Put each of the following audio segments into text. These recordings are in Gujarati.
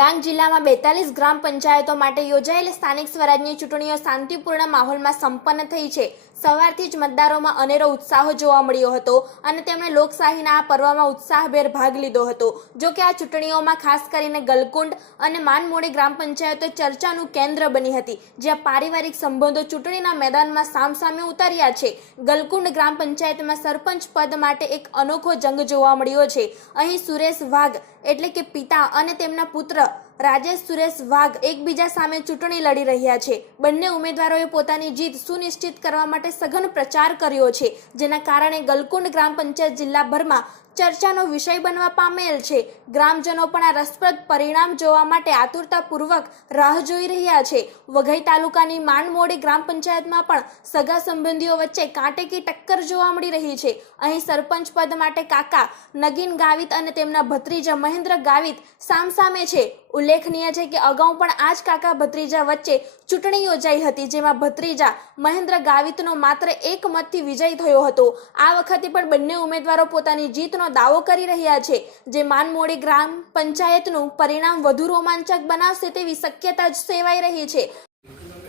ડાંગ જિલ્લામાં બેતાલીસ ગ્રામ પંચાયતો માટે યોજાયેલી સ્થાનિક સ્વરાજની ચૂંટણીઓ શાંતિપૂર્ણ માહોલમાં સંપન્ન થઈ છે. સવારથી જ મતદારોમાં અનેરો ઉત્સાહ જોવા મળ્યો હતો અને તેમણે લોકશાહીના આ પર્વમાં ઉત્સાહભેર ભાગ લીધો હતો. જો કે આ ચૂંટણીઓમાં ખાસ કરીને ગલકુંડ અને માનમોડી ગ્રામ પંચાયતો ચર્ચાનું કેન્દ્ર બની હતી, જ્યાં પારિવારિક સંબંધો ચૂંટણીના મેદાનમાં સામસામે ઉતર્યા છે. ગલકુંડ ગ્રામ પંચાયતમાં સરપંચ પદ માટે એક અનોખો જંગ જોવા મળ્યો છે. અહીં સુરેશ વાઘ એટલે કે પિતા અને તેમના પુત્ર રાજેશ, સુરેશ, વાઘ એકબીજા સામે ચૂંટણી લડી રહ્યા છે. બંને ઉમેદવારોએ પોતાની જીત સુનિશ્ચિત કરવા માટે સઘન પ્રચાર કર્યો છે, જેના કારણે ગલકુંડ ગ્રામ પંચાયત જિલ્લાભરમાં ચર્ચાનો વિષય બનવા પામેલ છે. ગ્રામજનો પણ આ રસપ્રદ પરિણામ જોવા માટે આતુરતાપૂર્વક રાહ જોઈ રહ્યા છે. વઘઈ તાલુકાની માંડમોડી ગ્રામ પંચાયતમાં પણ સગા સંબંધીઓ વચ્ચે કાંટેકી ટક્કર જોવા મળી રહી છે. અહીં સરપંચ પદ માટે કાકા નગીન ગાવિત અને તેમના ભત્રીજા મહેન્દ્ર ગાવિત સામસામે છે. ઉલ્લેખનીય છે કે અગાઉ પણ આ જ કાકા ભત્રીજા વચ્ચે ચૂંટણી યોજાઈ હતી, જેમાં ભત્રીજા મહેન્દ્ર ગાવિતનો માત્ર એક મતથી વિજય થયો હતો. આ વખતે પણ બંને ઉમેદવારો પોતાની જીતનો દાવો કરી રહ્યા છે. જે માનમોડી ગ્રામ પંચાયતનું પરિણામ વધુ રોમાંચક બનાવશે તેવી શક્યતા જ સેવાઈ રહી છે.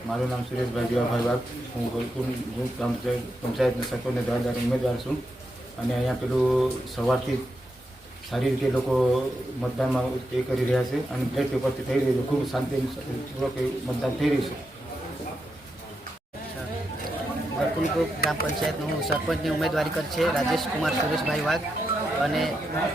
મારું નામ સુરેશભાઈ દીવાભાઈ વાઘ હું ગોલકુંડ હું પંચાયતના સરપંચના જવાબદાર ઉમેદવાર છું. અને અહીંયા પેલું સવારથી સારી રીતે લોકો મતદાનમાં એ કરી રહ્યા છે. અને બ્લેડ પેપરથી થઈ રહ્યું છે ખૂબ શાંતિપૂર્વક મતદાન થઈ રહ્યું છે. ગ્રુપ ગ્રામ પંચાયતનું સરપંચની ઉમેદવારી કરી છે રાજેશ કુમાર સુરેશભાઈ વાઘ અને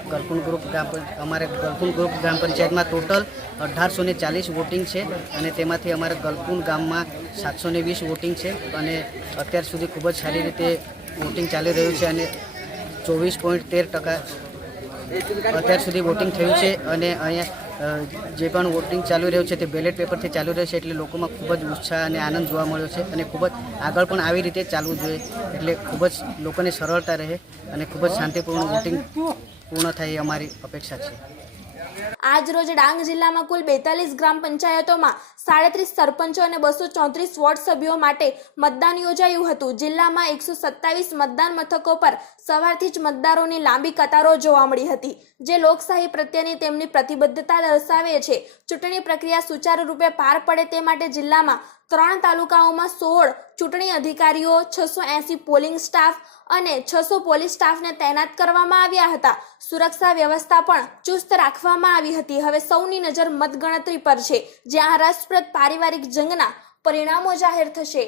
ગરકુલ ગ્રુપ ગ્રામ અમારે ગરકુલ ગ્રુપ ગ્રામ પંચાયતમાં ટોટલ અઢારસો ને ચાલીસ વોટિંગ છે અને તેમાંથી અમારે ગલકુંડ ગામમાં સાતસો ને વીસ વોટિંગ છે અને અત્યાર સુધી ખૂબ જ સારી રીતે વોટિંગ ચાલી રહ્યું છે અને ચોવીસ પોઈન્ટ તેર ટકા અત્યાર સુધી વોટિંગ થયું છે અને અહીંયા જે પણ વોટિંગ ચાલુ રહ્યું છે તે બેલેટ પેપરથી ચાલુ રહ્યું છે એટલે લોકોમાં ખૂબ જ ઉત્સાહ અને આનંદ જોવા મળ્યો છે અને ખૂબ જ આગળ પણ આવી રીતે ચાલવું જોઈએ એટલે ખૂબ જ લોકોને સરળતા રહે અને ખૂબ જ શાંતિપૂર્ણ વોટિંગ પૂર્ણ થાય એ અમારી અપેક્ષા છે. આજ રોજ ડાંગ જિલ્લામાં કુલ બેતાલીસ ગ્રામ પંચાયતોમાં સાડત્રીસ સરપંચો અને બસો ચોત્રીસ વોર્ડ સભ્યો માટે મતદાન યોજાયું હતું. જિલ્લામાં એકસો સત્તાવીસ મતદાન મથકો પર સવારથી જ મતદારોની લાંબી કતારો જોવા મળી હતી, જે લોકશાહી પ્રત્યેની તેમની પ્રતિબદ્ધતા દર્શાવે છે. ચૂંટણી પ્રક્રિયા સુચારુ રૂપે પાર પડે તે માટે જિલ્લામાં ત્રણ તાલુકાઓમાં સોળ ચૂંટણી અધિકારીઓ, છસો એંસી પોલિંગ સ્ટાફ અને છસો પોલીસ સ્ટાફને તૈનાત કરવામાં આવ્યા હતા. સુરક્ષા વ્યવસ્થા પણ ચુસ્ત રાખવામાં આવી હતી. હવે સૌની નજર મતગણતરી પર છે, જ્યાં રસપ્રદ પારિવારિક જંગના પરિણામો જાહેર થશે.